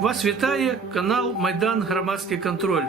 Вас вітає канал Майдан Громадський контроль.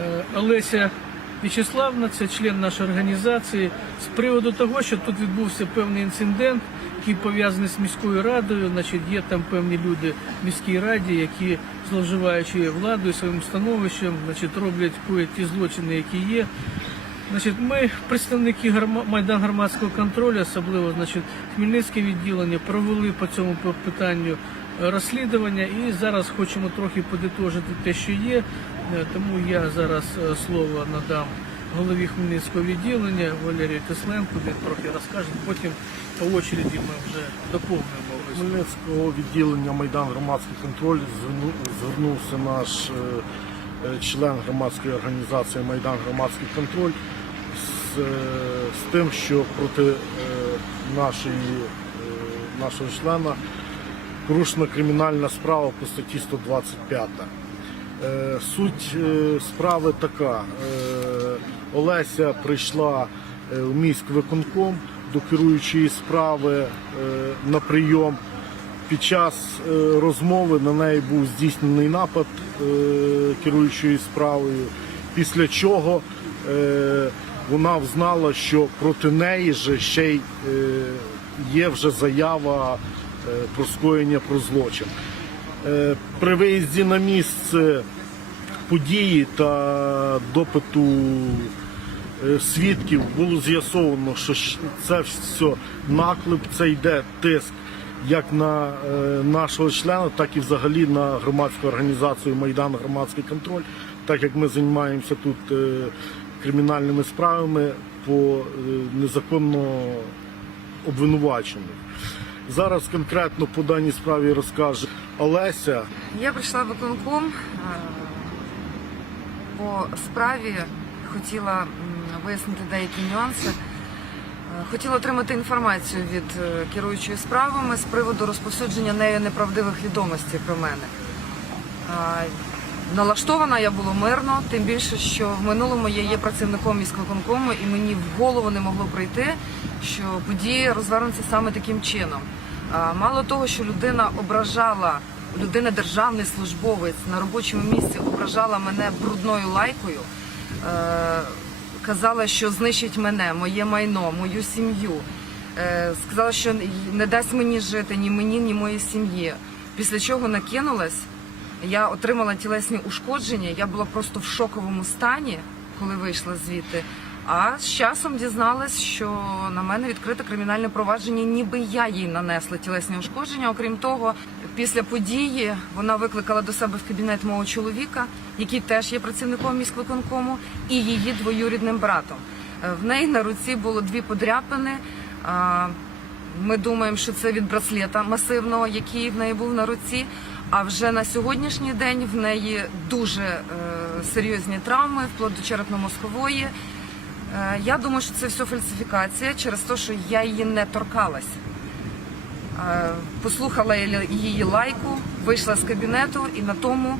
Е, Олеся В'ячеславна, це член нашої організації, з приводу того, що тут відбувся певний інцидент, який пов'язаний з міською радою. Значить, є там певні люди в міській раді, які зловживаючи владою своїм становищем, значить, роблять ті злочини, які є. Значить, ми, представники Майдан громадського контролю, особливо значить, Хмельницьке відділення, провели по цьому питанню е, розслідування і зараз хочемо трохи подитожити те, що є. Е, Тому я зараз е, слово надам голові Хмельницького відділення Валерію Тесленку, він трохи розкаже, потім по очереді ми вже доповнимо. Хмельницького відділення Майдан Громадський контроль зверну- звернувся наш е, член громадської організації Майдан Громадський контроль з, з тим, що проти нашої, нашого члена порушена кримінальна справа по статті 125. Е, Суть е, справи така. Е, Олеся прийшла в міськвиконком до керуючої справи на прийом. Під час розмови на неї був здійснений напад керуючою справою, після чого вона взнала, що проти неї же ще й є вже заява про скоєння про злочин. Е, При виїзді на місце події та допиту е, свідків було з'ясовано, що це все наклеп, це йде тиск як на е, нашого члена, так і взагалі на громадську організацію Майдан Громадський контроль, так як ми займаємося тут кримінальними справами по незаконно обвинувачених. Зараз конкретно по даній справі розкаже Олеся. Я прийшла в виконком е, по справі, хотіла вияснити деякі нюанси. Е, Хотіла отримати інформацію від е, керуючої справами з приводу розповсюдження нею неправдивих відомостей про мене. Налаштована я була мирно, тим більше, що в минулому я є працівником міськвиконкому і мені в голову не могло прийти, що події розвернуться саме таким чином. Мало того, що людина ображала, людина державний службовець на робочому місці ображала мене брудною лайкою, е, казала, що знищить мене, моє майно, мою сім'ю. Е, Сказала, що не дасть мені жити ні мені, ні моїй сім'ї. Після чого накинулась. Я отримала тілесні ушкодження. Я була просто в шоковому стані, коли вийшла звідти. А з часом дізналась, що на мене відкрите кримінальне провадження, ніби я їй нанесла тілесні ушкодження. Окрім того, після події вона викликала до себе в кабінет мого чоловіка, який теж є працівником міськвиконкому, і її двоюрідним братом. Е, В неї на руці було дві подряпини. Ми думаємо, що це від браслета масивного, який в неї був на руці. А вже на сьогоднішній день в неї дуже е, серйозні травми, вплоть до черепно-мозкової. Е, я думаю, що це все фальсифікація через те, що я її не торкалася. Е, Послухала її лайку, вийшла з кабінету, і на тому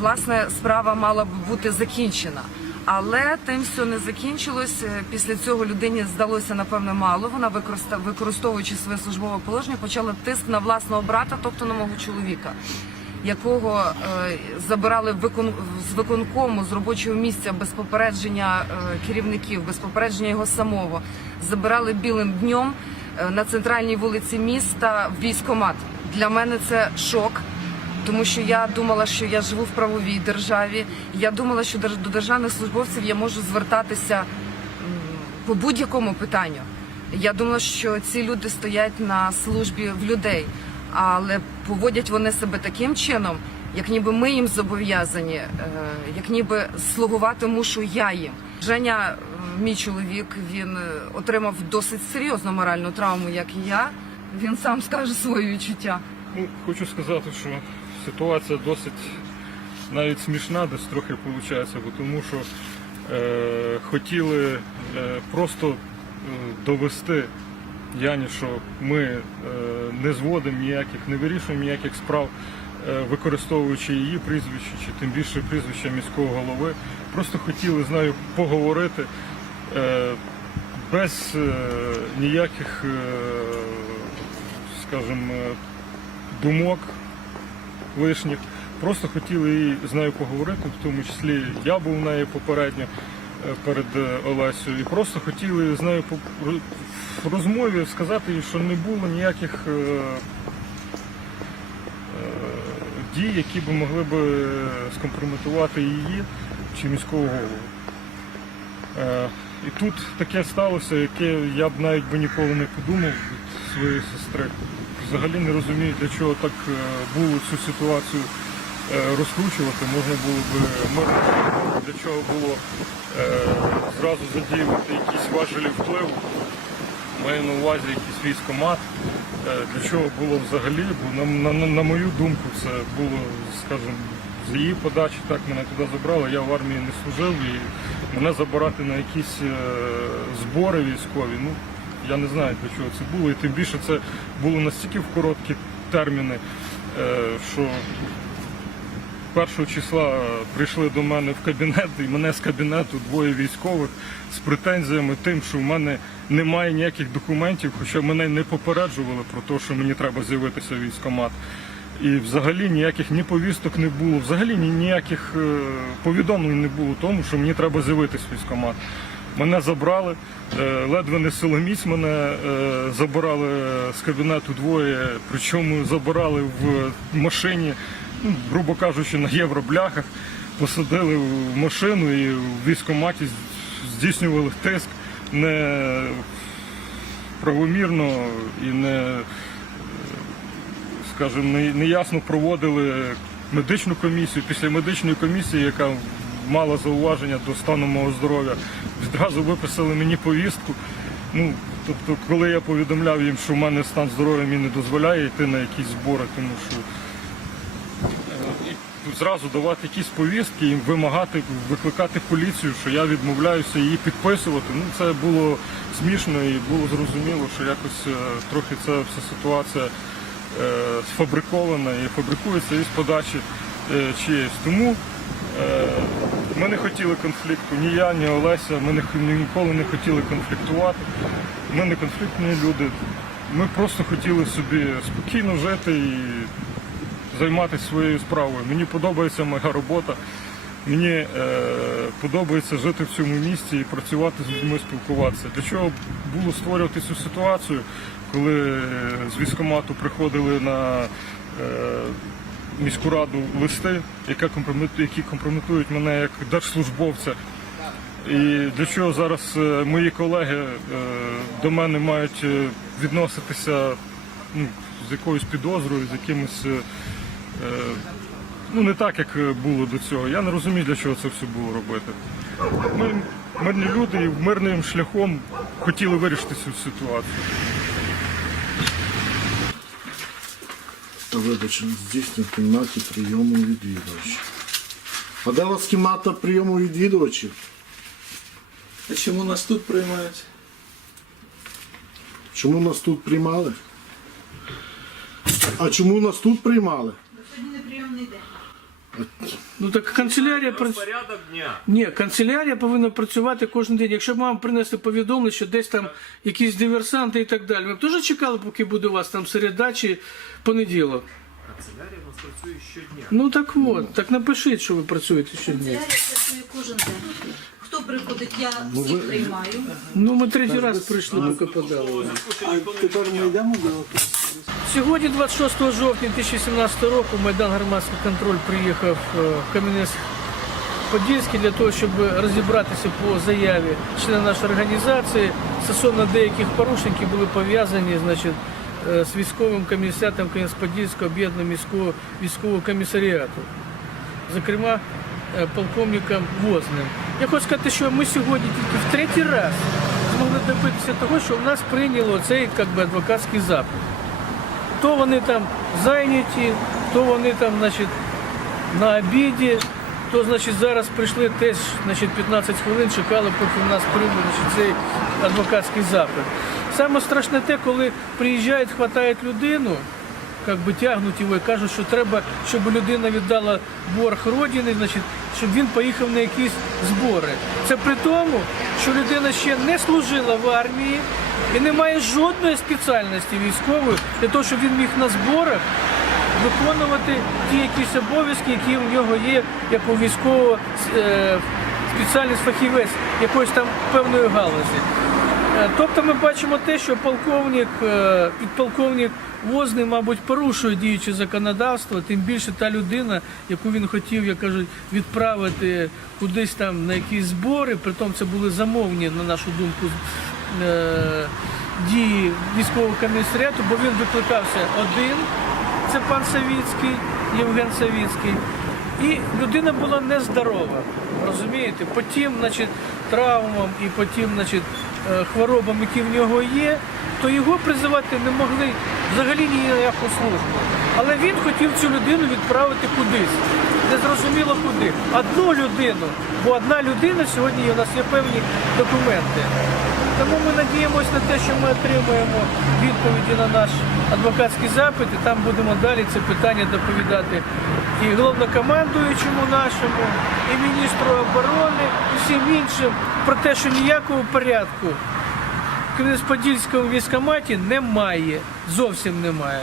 власне справа мала б бути закінчена. Але тим все не закінчилось. Е, Після цього людині здалося напевне мало. Вона використовуючи своє службове положення, почала тиск на власного брата, тобто на мого чоловіка, якого е, забирали викон... з виконкому з робочого місця без попередження е, керівників, без попередження його самого. Забирали білим днем на центральній вулиці міста в військкомат. Для мене це шок. Тому що я думала, що я живу в правовій державі. Я думала, що до державних службовців я можу звертатися по будь-якому питанню. Я думала, що ці люди стоять на службі в людей, але поводять вони себе таким чином, як ніби ми їм зобов'язані, е, як ніби слугувати мушу я їм. Женя, е, мій чоловік, він е, отримав досить серйозну моральну травму, як і я. Він сам скаже свої відчуття. Ну, хочу сказати, що ситуація досить навіть смішна, десь трохи виходить, бо тому що е, хотіли е, просто е, довести Яні, що ми е, не зводимо ніяких, не вирішуємо ніяких справ, е, використовуючи її прізвище, чи тим більше прізвище міського голови. Просто хотіли з нею поговорити е, без е, ніяких, е, скажімо, думок лишніх. Просто хотіли її з нею поговорити, в тому числі я був в неї попередньо е, перед е, Олесею, і просто хотіли з нею в розмові сказати їй, що не було ніяких е, дій, які б могли б скомпрометувати її чи міського голову. І тут таке сталося, яке я б навіть би ніколи не подумав від своєї сестри. Взагалі не розумію, для чого так е, було цю ситуацію е, розкручувати. Можна було б мирно, для чого було е, зразу задіювати якісь важелі впливу. Маю на увазі якийсь військомат. Для чого було взагалі? Бо на, на, на мою думку, це було, скажімо, з її подачі, так мене туди забрали. Я в армії не служив і мене забирати на якісь збори військові. Ну я не знаю для чого це було. І тим більше це було настільки в короткі терміни, е, що першого числа прийшли до мене в кабінет, і мене з кабінету двоє військових з претензіями тим, що в мене немає ніяких документів, хоча мене не попереджували про те, що мені треба з'явитися в військкомат. І взагалі ніяких ні повісток не було, взагалі ніяких е, повідомлень не було тому, що мені треба з'явитися в військкомат. Мене забрали, е, ледве не силоміць мене е, забирали з кабінету двоє, причому забирали в машині, ну, грубо кажучи, на євробляхах, посадили в машину і в військкоматі здійснювали тиск не правомірно і не скажімо, не- неясно проводили медичну комісію. Після медичної комісії, яка мала зауваження до стану мого здоров'я, відразу виписали мені повістку. Ну, тобто, коли я повідомляв їм, що в мене стан здоров'я мені не дозволяє йти на якісь збори, тому що е, зразу давати якісь повістки, їм вимагати, викликати поліцію, що я відмовляюся її підписувати. Ну це було смішно і було зрозуміло, що якось е, трохи ця вся ситуація е, сфабрикована і фабрикується із подачі чиєїсь. Тому ми не хотіли конфлікту, ні я, ні Олеся, ми не, ніколи не хотіли конфліктувати. Ми не конфліктні люди. Ми просто хотіли собі спокійно жити і займатися своєю справою. Мені подобається моя робота. Мені е, подобається жити в цьому місті і працювати з людьми, спілкуватися. Для чого було створювати цю ситуацію, коли е, з військкомату приходили на е, міську раду листи, які компрометують мене як держслужбовця. І для чого зараз е, мої колеги е, до мене мають е, відноситися ну, з якоюсь підозрою, з якимось. Ну, не так, як було до цього. Я не розумію, для чого це все було робити. Ми мирні люди і мирним шляхом хотіли вирішити цю ситуацію. Видача здійснює в кімнаті прийому відвідувачів. А де у вас кімната прийому відвідувачів? А чому нас тут приймають? Чому нас тут приймали? А чому нас тут приймали? Ну так канцелярія прац- Порядок дня. Ні, канцелярія повинна працювати кожен день. Якщо б вам принесли повідомлення, що десь там якісь диверсанти і так далі, ми б теж чекали, поки буде у вас там середа чи понеділок. Канцелярія у нас працює щодня. Ну так от, так напишіть, що ви працюєте щодня. Канцелярія працює кожен день. Хто приходить, я всіх приймаю. Ну ми третій раз прийшли, поки подали. Тепер ми йдемо до Сьогодні, 26 жовтня 2017 року, Майдан Громадський контроль приїхав е, в Кам'янець-Подільський для того, щоб розібратися по заяві члена нашої організації стосовно деяких порушень, які були пов'язані значить, е, з військовим комісаріатом Кам'янець-Подільського об'єднаного міського військового комісаріату. Зокрема, е, полковником Возним. Я хочу сказати, що ми сьогодні тільки в третій раз змогли добитися того, що в нас прийняло цей як би, адвокатський запит то вони там зайняті, то вони там, значить, на обіді, то значить зараз прийшли теж значить, 15 хвилин, чекали, поки в нас значить, цей адвокатський запит. Саме страшне те, коли приїжджають, хватають людину, як би тягнуть його і кажуть, що треба, щоб людина віддала борг родини, значить, щоб він поїхав на якісь збори. Це при тому, що людина ще не служила в армії і не має жодної спеціальності військової для того, щоб він міг на зборах виконувати ті якісь обов'язки, які в нього є, як у військового е, спеціальність фахівець якоїсь там певної галузі. Е, Тобто ми бачимо те, що полковник, е, підполковник Возний, мабуть, порушує діюче законодавство, тим більше та людина, яку він хотів, як кажуть, відправити кудись там на якісь збори, притом це були замовні, на нашу думку, е, дії військового комісаріату, бо він викликався один, це пан Савіцький, Євген Савіцький. І людина була нездорова, розумієте, по тим, значить, травмам і по тим, значить, хворобам, які в нього є, то його призивати не могли взагалі ніяку службу. Але він хотів цю людину відправити кудись. Не зрозуміло куди. Одну людину, бо одна людина сьогодні у нас є певні документи. Тому ми надіємося на те, що ми отримаємо відповіді на наш адвокатський запит, і там будемо далі це питання доповідати і головнокомандуючому нашому, і міністру оборони, і всім іншим про те, що ніякого порядку в Кам'янець-Подільському військкоматі немає, зовсім немає.